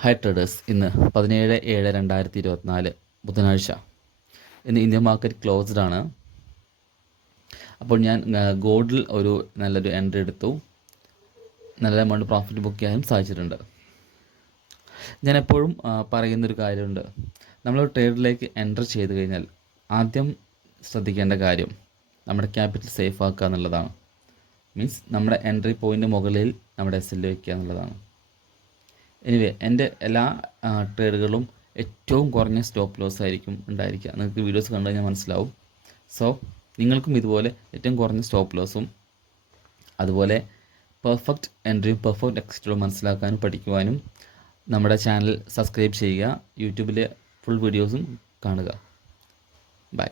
Hi traders, ഇന്ന് 17/7/2024 ബുധനാഴ്ച. ഇന്ന് ഇന്ത്യൻ മാർക്കറ്റ് ക്ലോസ്ഡ് ആണ്. അപ്പോൾ ഞാൻ ഗോൾഡിൽ ഒരു നല്ലൊരു എൻട്രി എടുത്തു. നല്ല എമൗണ്ട് പ്രോഫിറ്റ് ബുക്ക് ചെയ്യാനും സാധിച്ചിട്ടുണ്ട്. ഞാൻ എപ്പോഴും പറയുന്നൊരു കാര്യമുണ്ട്, നമ്മളൊരു ട്രേഡിലേക്ക് എൻ്റർ ചെയ്ത് കഴിഞ്ഞാൽ ആദ്യം ശ്രദ്ധിക്കേണ്ട കാര്യം നമ്മുടെ ക്യാപിറ്റൽ സേഫ് ആക്കുക എന്നുള്ളതാണ്. മീൻസ് നമ്മുടെ എൻട്രി പോയിൻ്റ് മുകളിൽ നമ്മുടെ SL വയ്ക്കുക എന്നുള്ളതാണ്. എനിവേ, എൻ്റെ എല്ലാ ട്രേഡുകളും ഏറ്റവും കുറഞ്ഞ സ്റ്റോപ്പ് ലോസ് ആയിരിക്കും ഉണ്ടായിരിക്കുക. നിങ്ങൾക്ക് വീഡിയോസ് കണ്ടു കഴിഞ്ഞാൽ മനസ്സിലാവും. സോ നിങ്ങൾക്കും ഇതുപോലെ ഏറ്റവും കുറഞ്ഞ സ്റ്റോപ്പ് ലോസും അതുപോലെ പെർഫെക്റ്റ് എൻട്രിയും പെർഫെക്റ്റ് എക്സിറ്റും മനസ്സിലാക്കാനും പഠിക്കുവാനും നമ്മുടെ ചാനൽ സബ്സ്ക്രൈബ് ചെയ്യുക. യൂട്യൂബിലെ ഫുൾ വീഡിയോസും കാണുക. ബൈ.